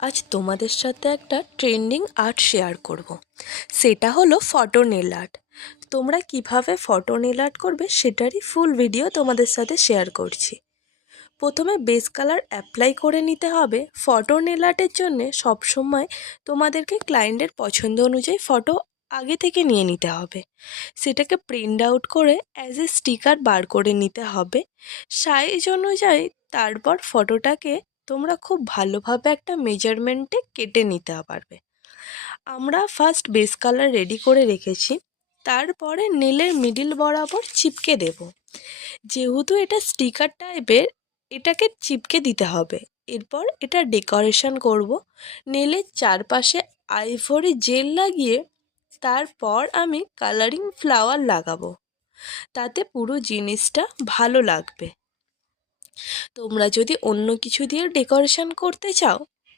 আজ তোমাদের সাথে একটা ট্রেন্ডিং আর্ট শেয়ার করব। সেটা হলো ফটো নেল আর্ট। তোমরা কিভাবে ফটো নেল আর্ট করবে সেটারই ফুল ভিডিও তোমাদের সাথে শেয়ার করছি। প্রথমে বেস কালার অ্যাপ্লাই করে নিতে হবে। ফটো নেল আর্টের জন্যে সবসময় তোমাদেরকে ক্লায়েন্টের পছন্দ অনুযায়ী ফটো আগে থেকে নিয়ে নিতে হবে। সেটাকে প্রিন্ট আউট করে অ্যাজ এ স্টিকার বার করে নিতে হবে সাইজ অনুযায়ী। তারপর ফটোটাকে তোমরা খুব ভালোভাবে একটা মেজারমেন্টে কেটে নিতে পারবে। আমরা ফার্স্ট বেস কালার রেডি করে রেখেছি, তারপরে নেলের মিডিল বরাবর চিপকে দেব। যেহেতু এটা স্টিকার টাইপের, এটাকে চিপকে দিতে হবে। এরপর এটা ডেকোরেশন করব নেলের চারপাশে আইভরি জেল লাগিয়ে। তারপর আমি কালারিং ফ্লাওয়ার লাগাবো, তাতে পুরো জিনিসটা ভালো লাগবে। তোমরা যদি অন্য কিছু দিয়ে ডেকোরেশন করতে চাও